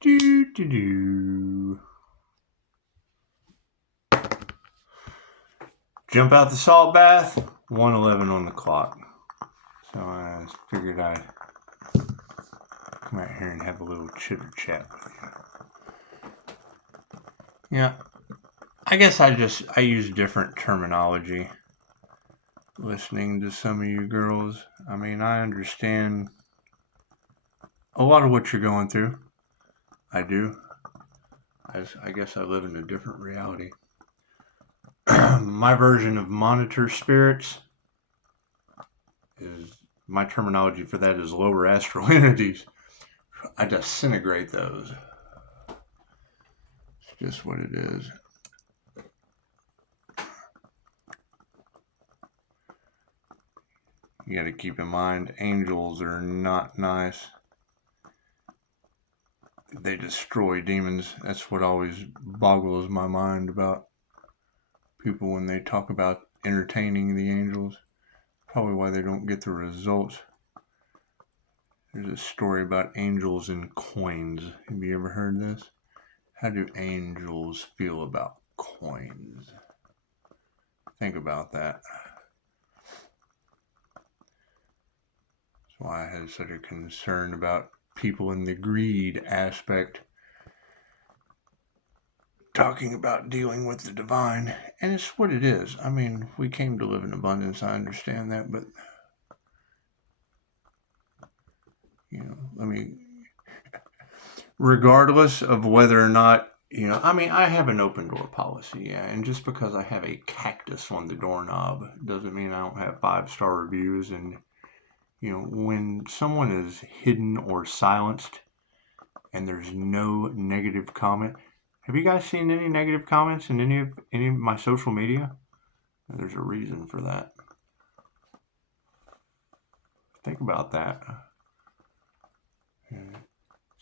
Do, do, do. Jump out the salt bath, 1:11 on the clock. So I figured I'd come out here and have a little chitter chat with you. Yeah, I guess I use different terminology listening to some of you girls. I mean, I understand a lot of what you're going through. I do. I guess I live in a different reality. My version of monitor spirits is, my terminology for that is lower astral entities. I disintegrate those. It's just what it is. You got to keep in mind, angels are not nice. They destroy demons. That's what always boggles my mind about people when they talk about entertaining the angels. Probably why they don't get the results. There's a story about angels and coins. Have you ever heard this? How do angels feel about coins? Think about that. That's why I had such a concern about people in the greed aspect talking about dealing with the divine. And it's what it is. I mean, we came to live in abundance. I understand that, but regardless of whether or not, I have an open door policy, yeah, and just because I have a cactus on the doorknob doesn't mean I don't have 5-star reviews. And, when someone is hidden or silenced and there's no negative comment, have you guys seen any negative comments in any of my social media? There's a reason for that. Think about that.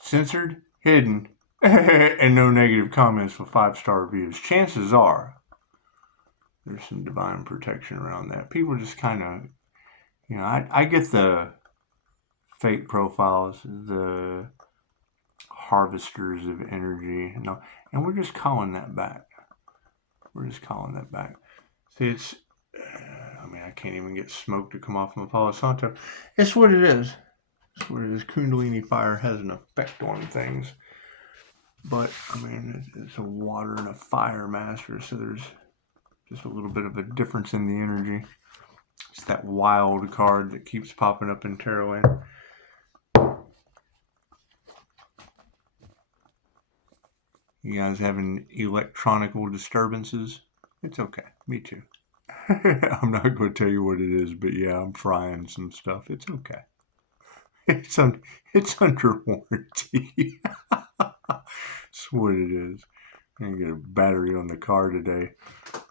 Censored, hidden, and no negative comments with 5-star reviews. Chances are there's some divine protection around that. People just kind of, I get the fake profiles, the harvesters of energy, and we're just calling that back. See, it's, I can't even get smoke to come off my Palo Santo. It's what it is. Kundalini fire has an effect on things. But, it's a water and a fire master, so there's just a little bit of a difference in the energy. It's that wild card that keeps popping up in tarot land. You guys having electronical disturbances? It's okay. Me too. I'm not going to tell you what it is, but yeah, I'm frying some stuff. It's okay. It's under warranty. That's what it is. I'm going to get a battery on the car today.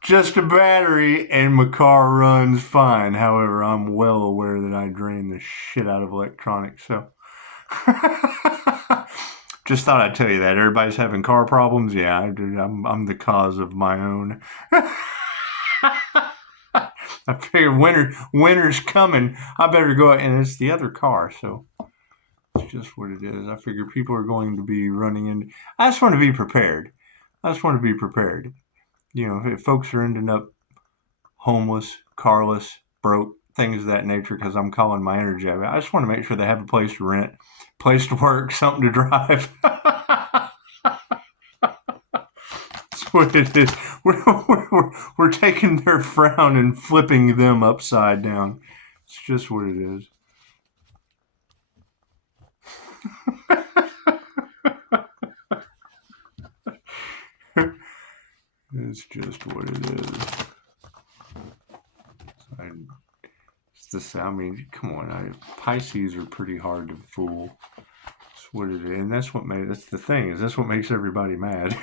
Just a battery, and my car runs fine. However, I'm well aware that I drain the shit out of electronics, so... Just thought I'd tell you that. Everybody's having car problems. Yeah, I'm the cause of my own. I figure winter's coming. I better go out, and it's the other car, so it's just what it is. I figure people are going to be running in. I just want to be prepared. If folks are ending up homeless, carless, broke, things of that nature, because I'm calling my energy out. I just want to make sure they have a place to rent, place to work, something to drive. That's what it is. We're taking their frown and flipping them upside down. It's just what it is. It's just what it is. Come on. Pisces are pretty hard to fool. That's what it is. And that's the thing, is that's what makes everybody mad.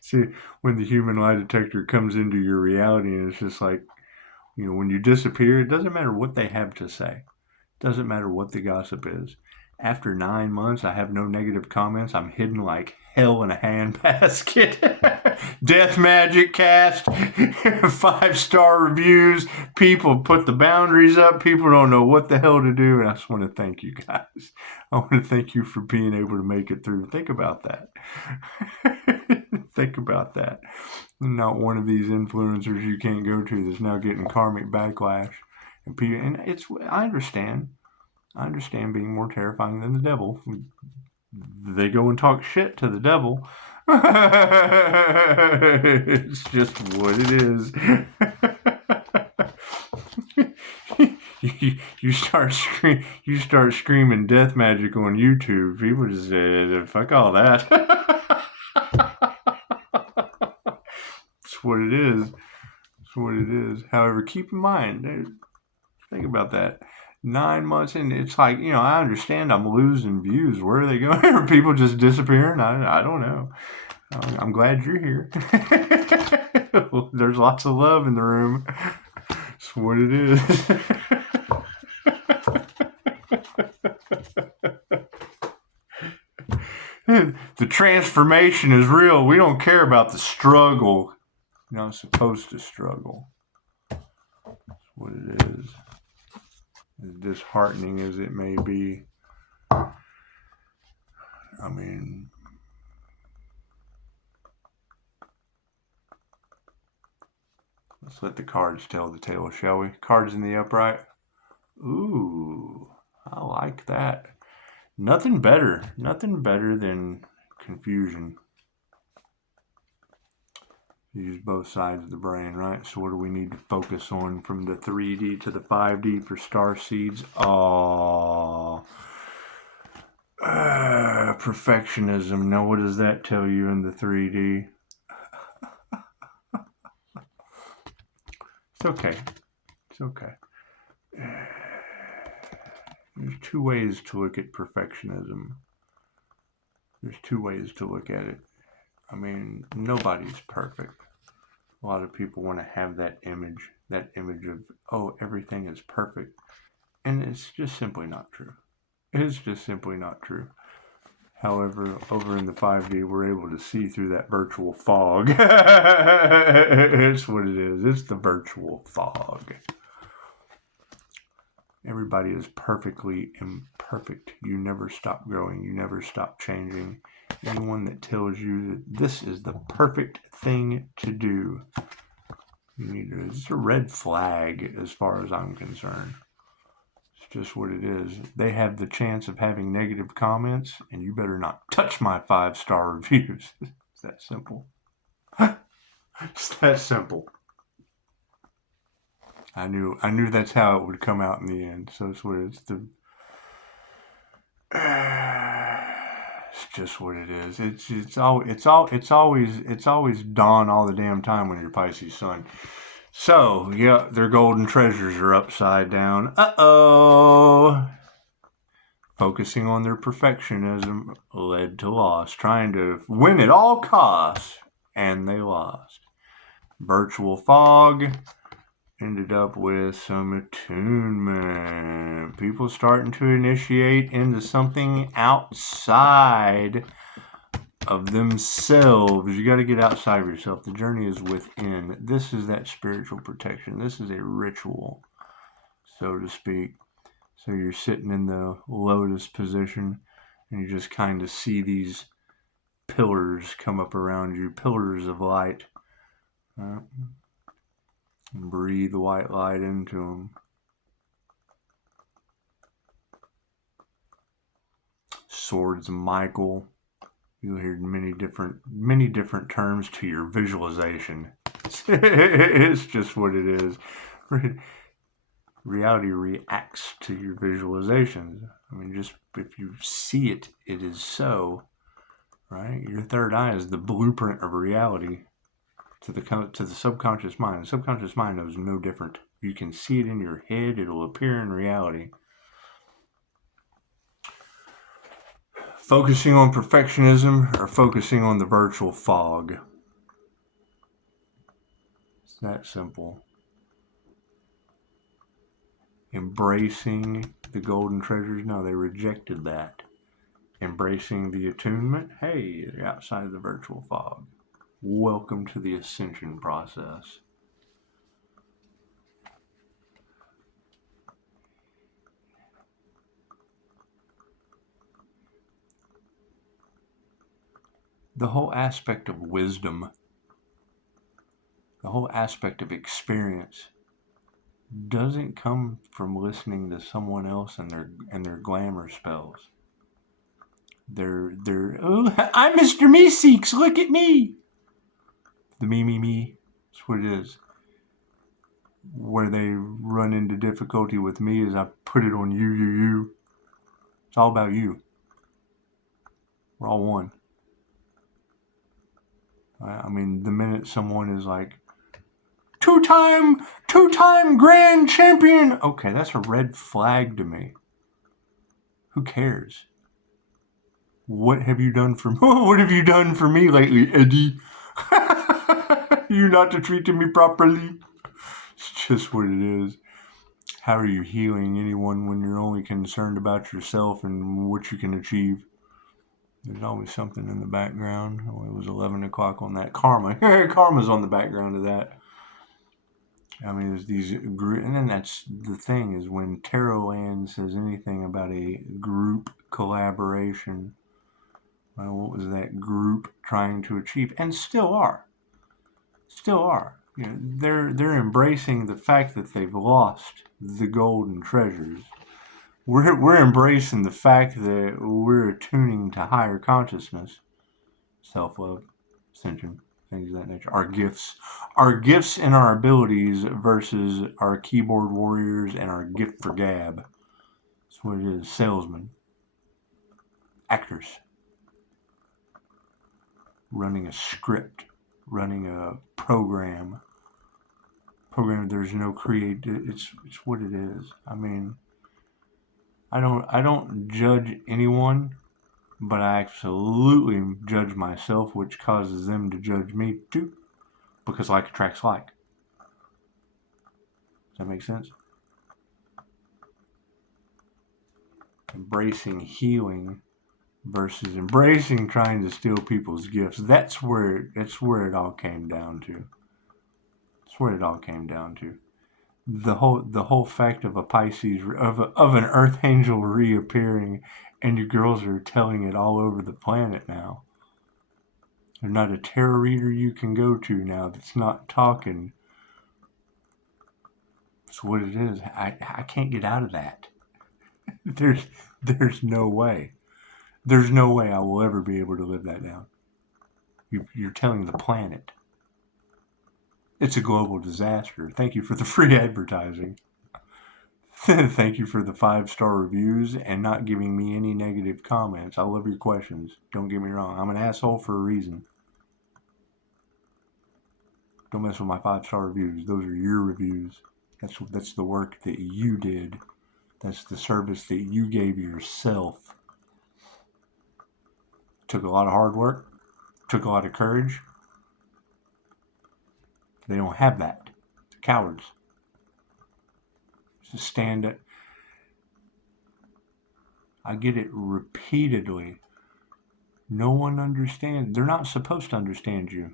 See, when the human lie detector comes into your reality, and it's just like, when you disappear, it doesn't matter what they have to say. It doesn't matter what the gossip is. After 9 months, I have no negative comments. I'm hidden like hell in a handbasket. Death Magic Cast, 5-star reviews. People put the boundaries up. People don't know what the hell to do. And I just want to thank you guys. I want to thank you for being able to make it through. Think about that. Think about that. I'm not one of these influencers you can't go to that's now getting karmic backlash. And I understand. I understand being more terrifying than the devil. They go and talk shit to the devil. It's just what it is. you start screaming death magic on YouTube. People just say, fuck all that. It's what it is. It's what it is. However, keep in mind, think about that. 9 months in, it's like, I understand I'm losing views. Where are they going? Are people just disappearing? I don't know. I'm glad you're here. There's lots of love in the room. It's what it is. The transformation is real. We don't care about the struggle. You're not supposed to struggle. That's what it is. As disheartening as it may be. I mean, let's let the cards tell the tale, shall we? Cards in the upright. Ooh, I like that. Nothing better than confusion. Use both sides of the brain, right? So what do we need to focus on from the 3D to the 5D for star seeds? Perfectionism. Now what does that tell you in the 3D? It's okay. It's okay. There's 2 ways to look at perfectionism. There's 2 ways to look at it. I mean, nobody's perfect. A lot of people want to have that image of, everything is perfect. And it's just simply not true. It's just simply not true. However, over in the 5D, we're able to see through that virtual fog. It's what it is. It's the virtual fog. Everybody is perfectly imperfect. You never stop growing. You never stop changing. Anyone that tells you that this is the perfect thing to do, it's a red flag as far as I'm concerned. It's just what it is. They have the chance of having negative comments, and you better not touch my 5-star reviews. It's that simple. It's that simple. I knew that's how it would come out in the end. So it's what it's just what it is. It's always dawn all the damn time when you're Pisces sun. So yeah, their golden treasures are upside down. Focusing on their perfectionism led to loss. Trying to win at all costs, and they lost. Virtual fog ended up with some attunement. People starting to initiate into something outside of themselves. You got to get outside of yourself. The journey is within. This is that spiritual protection. This is a ritual, so to speak. So you're sitting in the lotus position, and you just kind of see these pillars come up around you, pillars of light. Breathe white light into them. Swords of Michael. You'll hear many different terms to your visualization. It's just what it is. Reality reacts to your visualizations. I mean, just if you see it, it is so. Right? Your third eye is the blueprint of reality to the subconscious mind. The subconscious mind knows no different. You can see it in your head. It'll appear in reality. Focusing on perfectionism or focusing on the virtual fog. It's that simple. Embracing the golden treasures, no, they rejected that. Embracing the attunement, hey, you're outside of the virtual fog. Welcome to the ascension process. The whole aspect of wisdom, the whole aspect of experience doesn't come from listening to someone else and their glamour spells. Oh, I'm Mr. Meeseeks, look at me. The me. That's what it is. Where they run into difficulty with me is I put it on you. It's all about you. We're all one. I mean, the minute someone is like, two-time grand champion. Okay, that's a red flag to me. Who cares? What have you done for me? What have you done for me lately, Eddie? You not treating me properly. It's just what it is. How are you healing anyone when you're only concerned about yourself and what you can achieve? There's always something in the background. Oh, it was 11 o'clock on that. Karma's on the background of that. I mean, there's these and then that's the thing is when Tarot Land says anything about a group collaboration, well, what was that group trying to achieve? And still are. You know, they're embracing the fact that they've lost the golden treasures. We're embracing the fact that we're attuning to higher consciousness, self-love, ascension, things of that nature. Our gifts and our abilities versus our keyboard warriors and our gift for gab. That's what it is. Salesmen, actors, running a script, running a program. There's no it's what it is. I mean, I don't judge anyone, but I absolutely judge myself, which causes them to judge me too, because like attracts like. Does that make sense? Embracing healing versus embracing trying to steal people's gifts. That's where it all came down to. The whole fact of a Pisces of an Earth angel reappearing, and you girls are telling it all over the planet now. There's not a tarot reader you can go to now that's not talking. It's what it is. I can't get out of that. There's no way. There's no way I will ever be able to live that down. You're telling the planet. It's a global disaster. Thank you for the free advertising. Thank you for the 5-star reviews and not giving me any negative comments. I love your questions. Don't get me wrong. I'm an asshole for a reason. Don't mess with my 5-star reviews. Those are your reviews. That's the work that you did. That's the service that you gave yourself. Took a lot of hard work. Took a lot of courage. They don't have that. They're cowards. Just stand up. I get it repeatedly. No one understands. They're not supposed to understand you.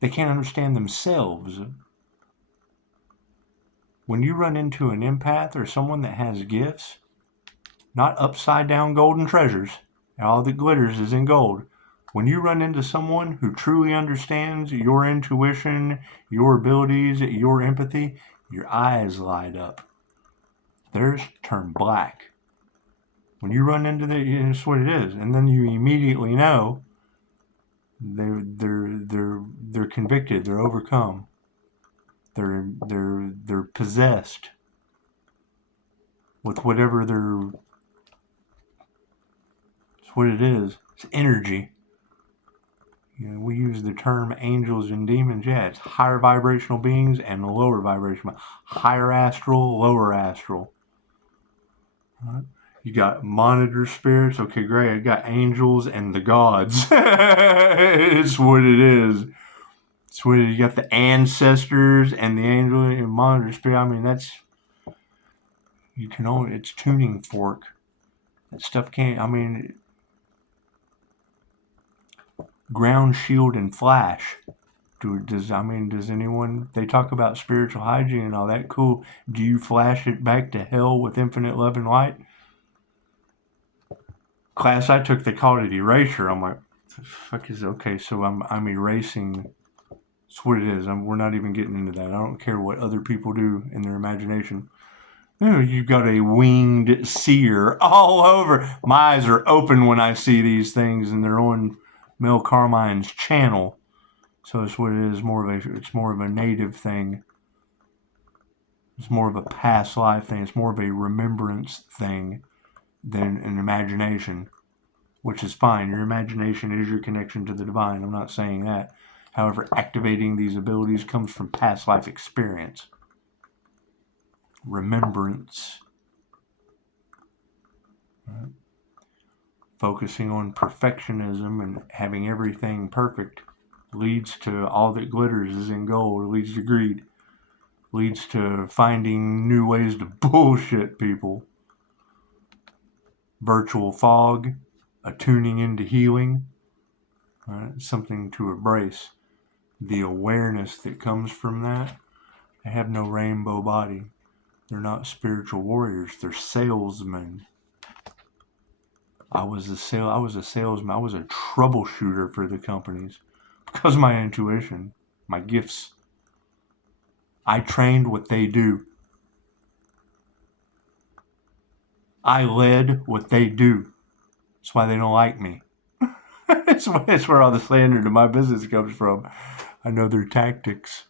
They can't understand themselves. When you run into an empath or someone that has gifts, not upside down golden treasures, all that glitters is in gold. When you run into someone who truly understands your intuition, your abilities, your empathy, your eyes light up. Theirs turn black. When you run into that's what it is, and then you immediately know they're convicted, they're overcome, they're possessed with whatever it's what it is. It's energy. You know, we use the term angels and demons. Yeah, it's higher vibrational beings and lower vibrational. Higher astral, lower astral. Right. You got monitor spirits. Okay, great. I got angels and the gods. It's what it is. It's where you got the ancestors and the angel and monitor spirit. I mean, that's, you can only, it's tuning fork. That stuff can't, I mean, ground shield and flash. Does anyone, they talk about spiritual hygiene and all that, cool. Do you flash it back to hell with infinite love and light? Class I took, they called it erasure. I'm like, the fuck is, okay, so I'm erasing. That's what it is. We're not even getting into that. I don't care what other people do in their imagination. You've got a winged seer all over. My eyes are open when I see these things, and they're on Mel Carmine's channel. So it's what it is. It's more of a native thing. It's more of a past life thing. It's more of a remembrance thing than an imagination, which is fine. Your imagination is your connection to the divine. I'm not saying that. However, activating these abilities comes from past life experience. Remembrance. Right? Focusing on perfectionism and having everything perfect leads to all that glitters is in gold. It leads to greed. Leads to finding new ways to bullshit people. Virtual fog, attuning into healing, something to embrace. The awareness that comes from that. They have no rainbow body. They're not spiritual warriors. They're salesmen. I was a salesman. I was a troubleshooter for the companies because of my intuition, my gifts. I trained what they do. I led what they do. That's why they don't like me. It's where all the slander to my business comes from. I know their tactics.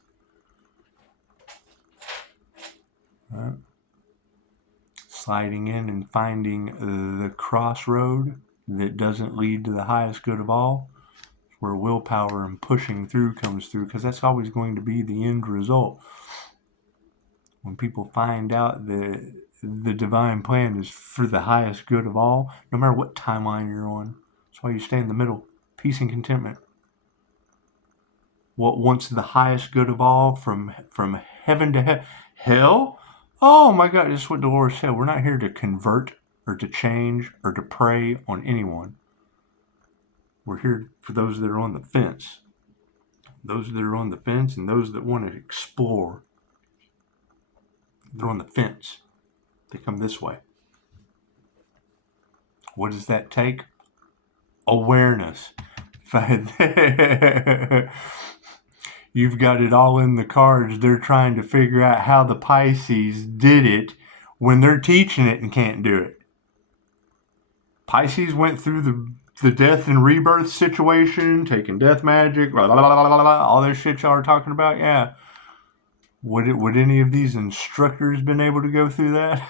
Sliding in and finding the crossroad that doesn't lead to the highest good of all, where willpower and pushing through comes through, because that's always going to be the end result. When people find out that the divine plan is for the highest good of all, no matter what timeline you're on, that's why you stay in the middle. Peace and contentment. What wants the highest good of all from heaven to hell? Oh my God, this is what Dolores said. We're not here to convert or to change or to prey on anyone. We're here for those that are on the fence. Those that are on the fence and those that want to explore. They're on the fence. They come this way. What does that take? Awareness. You've got it all in the cards. They're trying to figure out how the Pisces did it when they're teaching it and can't do it. Pisces went through the death and rebirth situation, taking death magic, blah, blah, blah, blah, blah, all this shit y'all are talking about. Yeah. Would any of these instructors been able to go through that?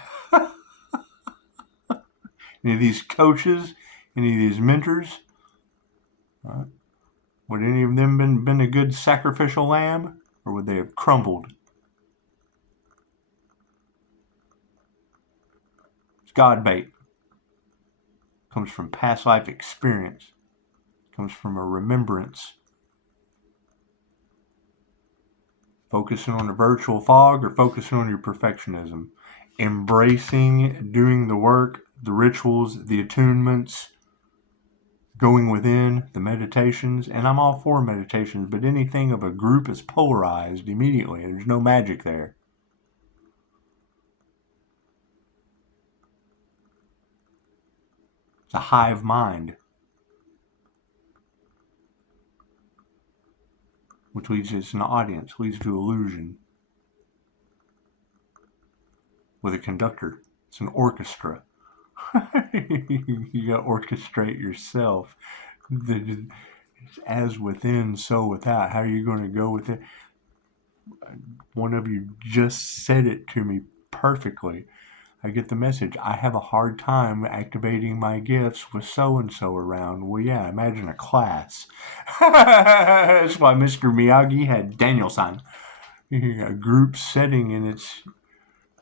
Any of these coaches? Any of these mentors? Would any of them been a good sacrificial lamb? Or would they have crumbled? It's God bait. Comes from past life experience. Comes from a remembrance. Focusing on the virtual fog or focusing on your perfectionism. Embracing, doing the work, the rituals, the attunements, going within, the meditations. And I'm all for meditations, but anything of a group is polarized immediately. There's no magic there. It's a hive mind, which leads to an audience, leads to illusion. With a conductor, it's an orchestra. You got to orchestrate yourself. As within, so without. How are you going to go with it? One of you just said it to me perfectly. I get the message. I have a hard time activating my gifts with so-and-so around. Well, yeah, imagine a class. That's why Mr. Miyagi had Daniel-san. A group setting, and it's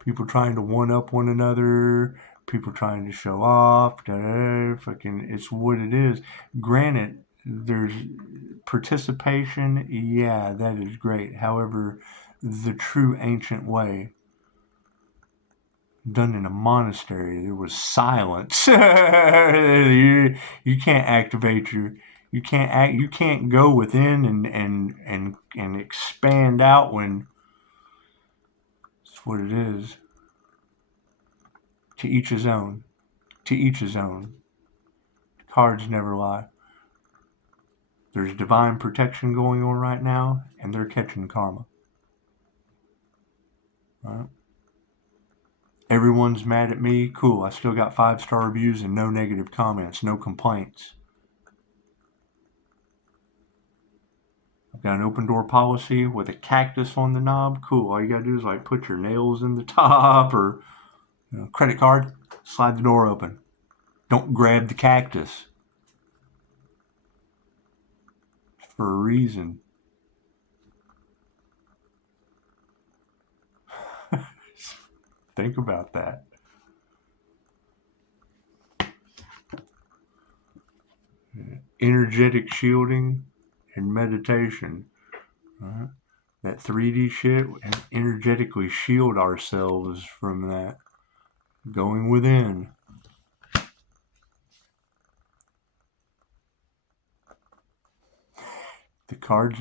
people trying to one-up one another, people trying to show off. Fucking, it's what it is. Granted, there's participation, yeah, that is great. However, the true ancient way, done in a monastery, there was silence. You can't activate you can't go within and expand out when it's what it is. To each his own. To each his own. Cards never lie. There's divine protection going on right now, and they're catching karma. Right? Everyone's mad at me. Cool. I still got 5-star reviews and no negative comments, no complaints. I've got an open door policy with a cactus on the knob. Cool. All you gotta do is like put your nails in the top or credit card, slide the door open. Don't grab the cactus. It's for a reason. Think about that. Energetic shielding and meditation. That 3D shit, and energetically shield ourselves from that. Going within.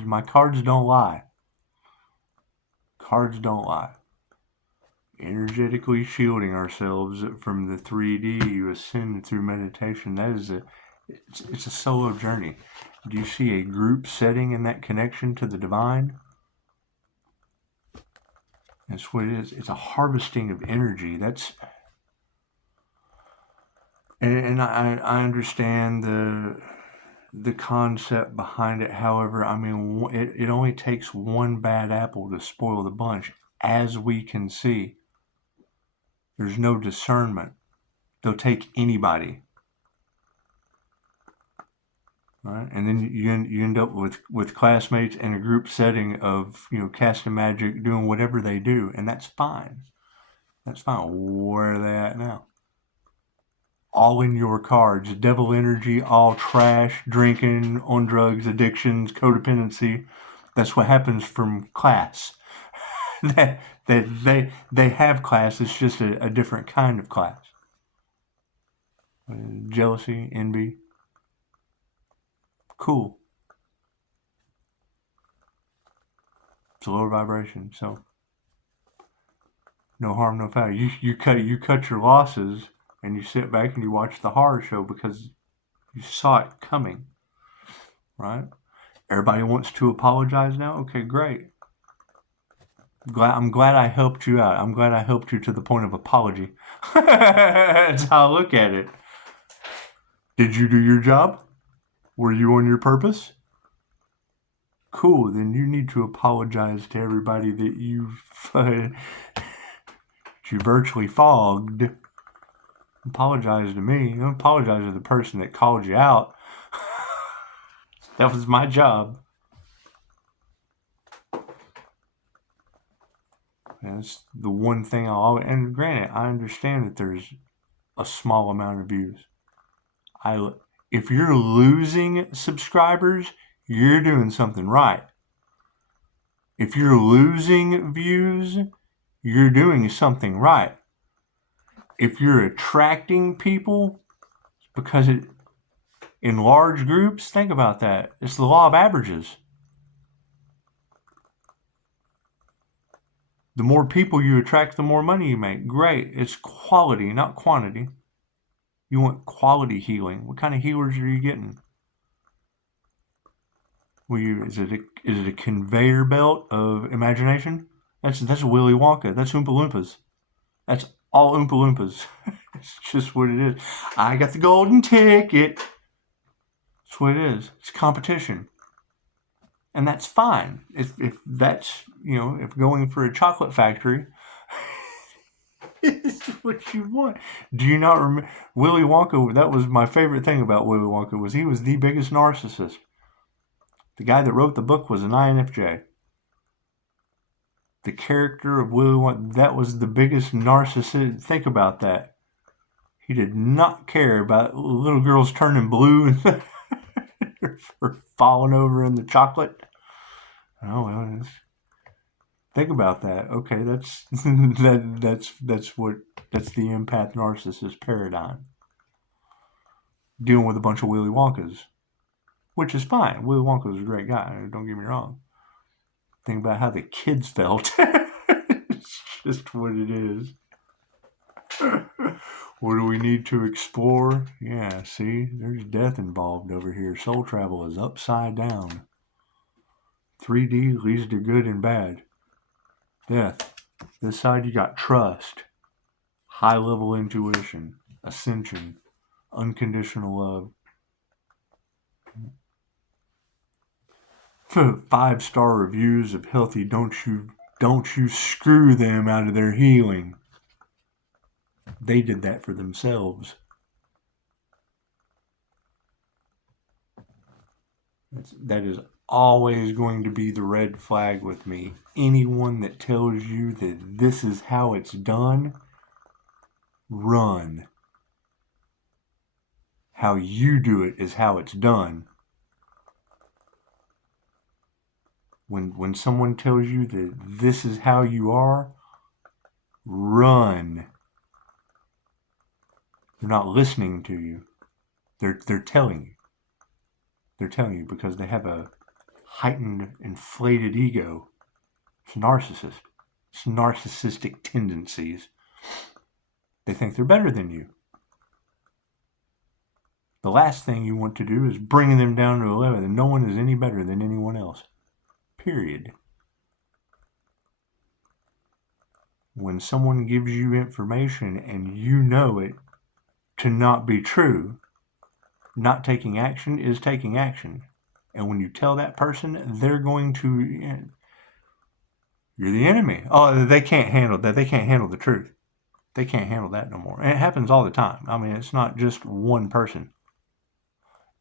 My cards don't lie. Cards don't lie. Energetically shielding ourselves from the 3D you ascend through meditation. It's a solo journey. Do you see a group setting in that connection to the divine? That's what it is. It's a harvesting of energy. And I understand the concept behind it. However, I mean, it only takes one bad apple to spoil the bunch, as we can see. There's no discernment. They'll take anybody. Right? And then you end up with classmates in a group setting of, casting magic, doing whatever they do, and that's fine. That's fine. Where are they at now? All in your cards. Devil energy, all trash, drinking, on drugs, addictions, codependency. That's what happens from class. They have class, it's just a different kind of class. Jealousy, envy. Cool. It's a lower vibration, so no harm, no foul. You cut your losses and you sit back and you watch the horror show because you saw it coming. Right? Everybody wants to apologize now? Okay, great. I'm glad I helped you out. I'm glad I helped you to the point of apology. That's how I look at it. Did you do your job? Were you on your purpose? Cool, then you need to apologize to everybody that you virtually fogged. Apologize to me. Don't apologize to the person that called you out. That was my job. That's the one thing and granted, I understand that there's a small amount of views. If you're losing subscribers, you're doing something right. If you're losing views, you're doing something right. If you're attracting people, because in large groups, think about that. It's the law of averages. The more people you attract, the more money you make. Great. It's quality, not quantity. You want quality healing. What kind of healers are you getting? Is it a conveyor belt of imagination? That's Willy Wonka. That's Oompa Loompas. That's all Oompa Loompas. It's just what it is. I got the golden ticket. That's what it is. It's competition. And that's fine. If that's, if going for a chocolate factory is what you want. Do you not remember Willy Wonka? That was my favorite thing about Willy Wonka, was he was the biggest narcissist. The guy that wrote the book was an INFJ. The character of Willy Wonka, that was the biggest narcissist. Think about that. He did not care about little girls turning blue and or falling over in the chocolate. Oh well, think about that. Okay, that's that's the empath narcissist paradigm. Dealing with a bunch of Willy Wonkas, which is fine. Willy Wonka was a great guy. Don't get me wrong. Think about how the kids felt. It's just what it is. What do we need to explore? Yeah, see, there's death involved over here. Soul travel is upside down. 3D leads to good and bad. Death. This side you got trust, high level intuition, ascension, unconditional love. 5-star reviews of healthy. Don't you screw them out of their healing. They did that for themselves. That is always going to be the red flag with me. Anyone that tells you that this is how it's done, run. How you do it is how it's done. When someone tells you that this is how you are, run. They're not listening to you. They're telling you. They're telling you because they have a heightened, inflated ego. It's narcissist. It's narcissistic tendencies. They think they're better than you. The last thing you want to do is bring them down to a level that no one is any better than anyone else. Period. When someone gives you information and you know it to not be true, not taking action is taking action. And when you tell that person, they're going to, you're the enemy. Oh, they can't handle that. They can't handle the truth. They can't handle that no more. And it happens all the time. I mean, it's not just one person.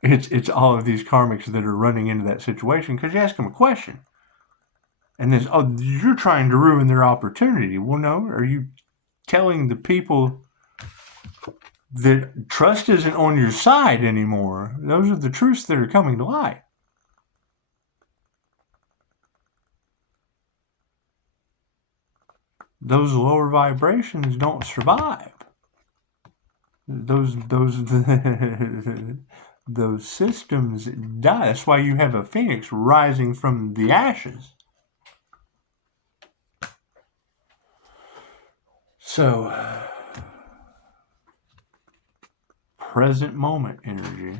It's all of these karmics that are running into that situation because you ask them a question. And then, oh, you're trying to ruin their opportunity. Well, no. Are you telling the people that trust isn't on your side anymore? Those are the truths that are coming to light. Those lower vibrations don't survive. Those those systems die. That's why you have a phoenix rising from the ashes. So, present moment energy.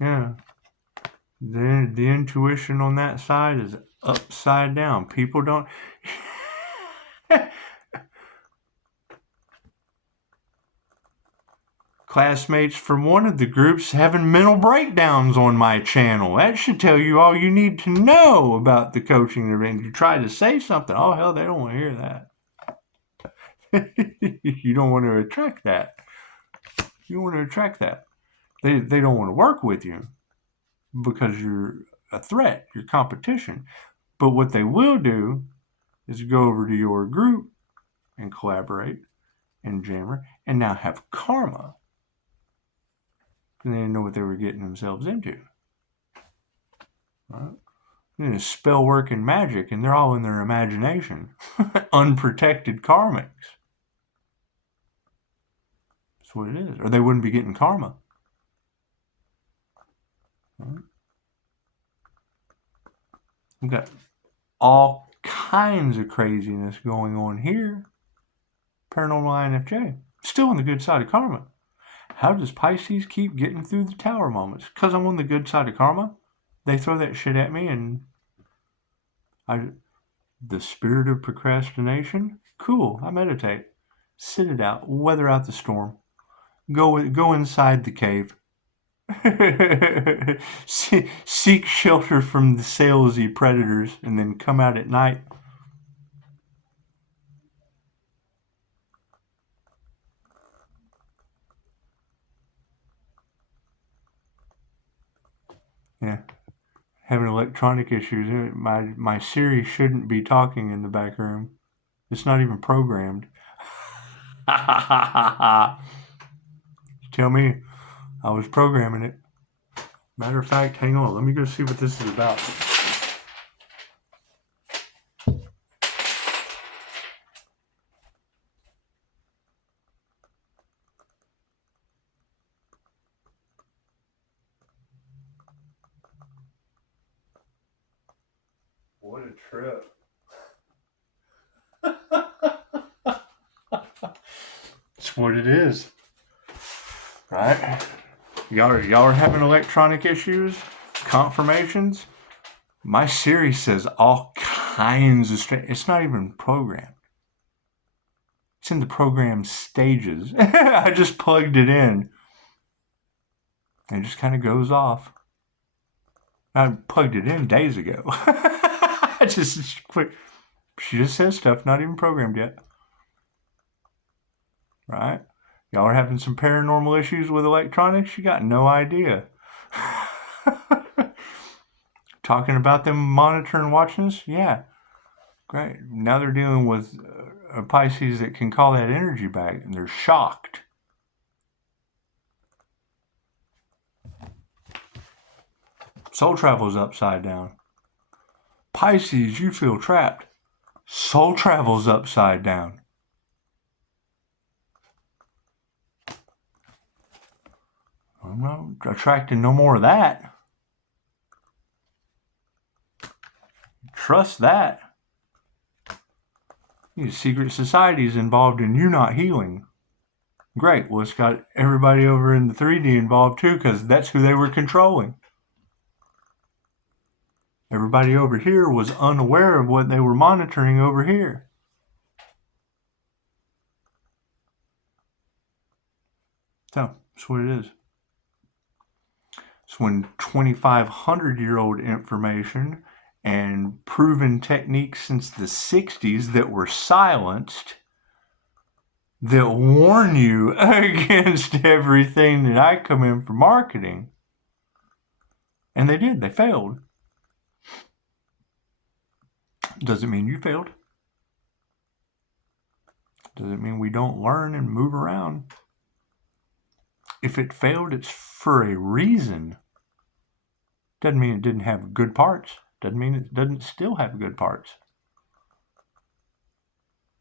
Yeah. The intuition on that side is upside down. People don't... Classmates from one of the groups having mental breakdowns on my channel. That should tell you all you need to know about the coaching event. You try to say something, oh hell, they don't want to hear that. You don't want to attract that. You want to attract that. They don't want to work with you because you're a threat, you're competition. But what they will do is go over to your group and collaborate and jammer and now have karma. And they didn't know what they were getting themselves into. Right? You know, spell work and magic, and they're all in their imagination. Unprotected karmics. That's what it is. Or they wouldn't be getting karma. Right? We've got all kinds of craziness going on here. Paranormal INFJ. Still on the good side of karma. How does Pisces keep getting through the tower moments? Because I'm on the good side of karma. They throw that shit at me and the spirit of procrastination, cool, I meditate. Sit it out, weather out the storm. Go inside the cave. Seek shelter from the salesy predators and then come out at night. Yeah. Having electronic issues. My Siri shouldn't be talking in the back room. It's not even programmed. Tell me, I was programming it. Matter of fact, hang on. Let me go see what this is about. What a trip. That's what it is. Right? Y'all are having electronic issues? Confirmations? My Siri says all kinds of strange. It's not even programmed. It's in the program stages. I just plugged it in. And it just kind of goes off. I plugged it in days ago. just quick. She just says stuff not even programmed yet. Right? Y'all are having some paranormal issues with electronics? You got no idea. Talking about them monitoring, watching us? Yeah. Great. Now they're dealing with a Pisces that can call that energy back, and they're shocked. Soul travel's upside down. Pisces, you feel trapped. Soul travel's upside down. I'm not attracting no more of that. Trust that. These secret societies involved in you not healing. Great. Well, it's got everybody over in the 3D involved too, because that's who they were controlling. Everybody over here was unaware of what they were monitoring over here. So, that's what it is. It's when 2,500-year-old information and proven techniques since the 60s that were silenced that warn you against everything that I come in for marketing. And they did. They failed. Doesn't mean you failed. Doesn't mean we don't learn and move around. If it failed, it's for a reason. Doesn't mean it didn't have good parts. Doesn't mean it doesn't still have good parts.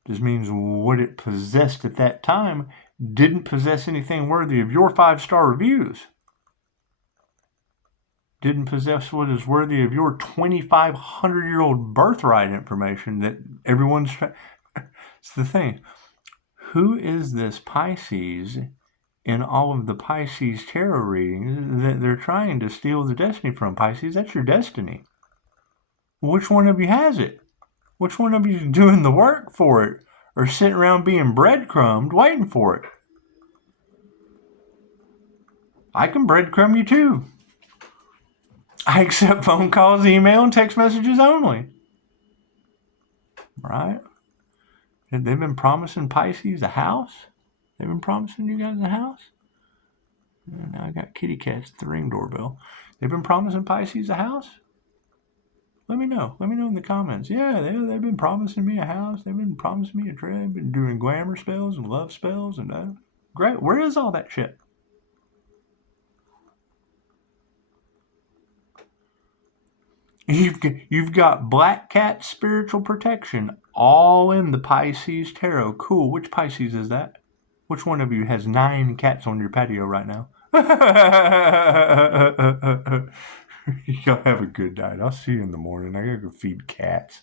Just means what it possessed at that time didn't possess anything worthy of your 5-star reviews. Didn't possess what is worthy of your 2,500-year-old birthright information that everyone's... It's the thing. Who is this Pisces in all of the Pisces tarot readings that they're trying to steal the destiny from? Pisces, that's your destiny. Which one of you has it? Which one of you is doing the work for it? Or sitting around being breadcrumbed waiting for it? I can breadcrumb you too. I accept phone calls, email, and text messages only. Right? They've been promising Pisces a house. They've been promising you guys a house. And now I got kitty cats at the Ring doorbell. They've been promising Pisces a house. Let me know. Let me know in the comments. Yeah, they've been promising me a house. They've been promising me a trip. They've been doing glamour spells and love spells and great. Where is all that shit? You've got Black Cat spiritual protection all in the Pisces tarot. Cool. Which Pisces is that? Which one of you has 9 cats on your patio right now? Y'all have a good night. I'll see you in the morning. I gotta go feed cats.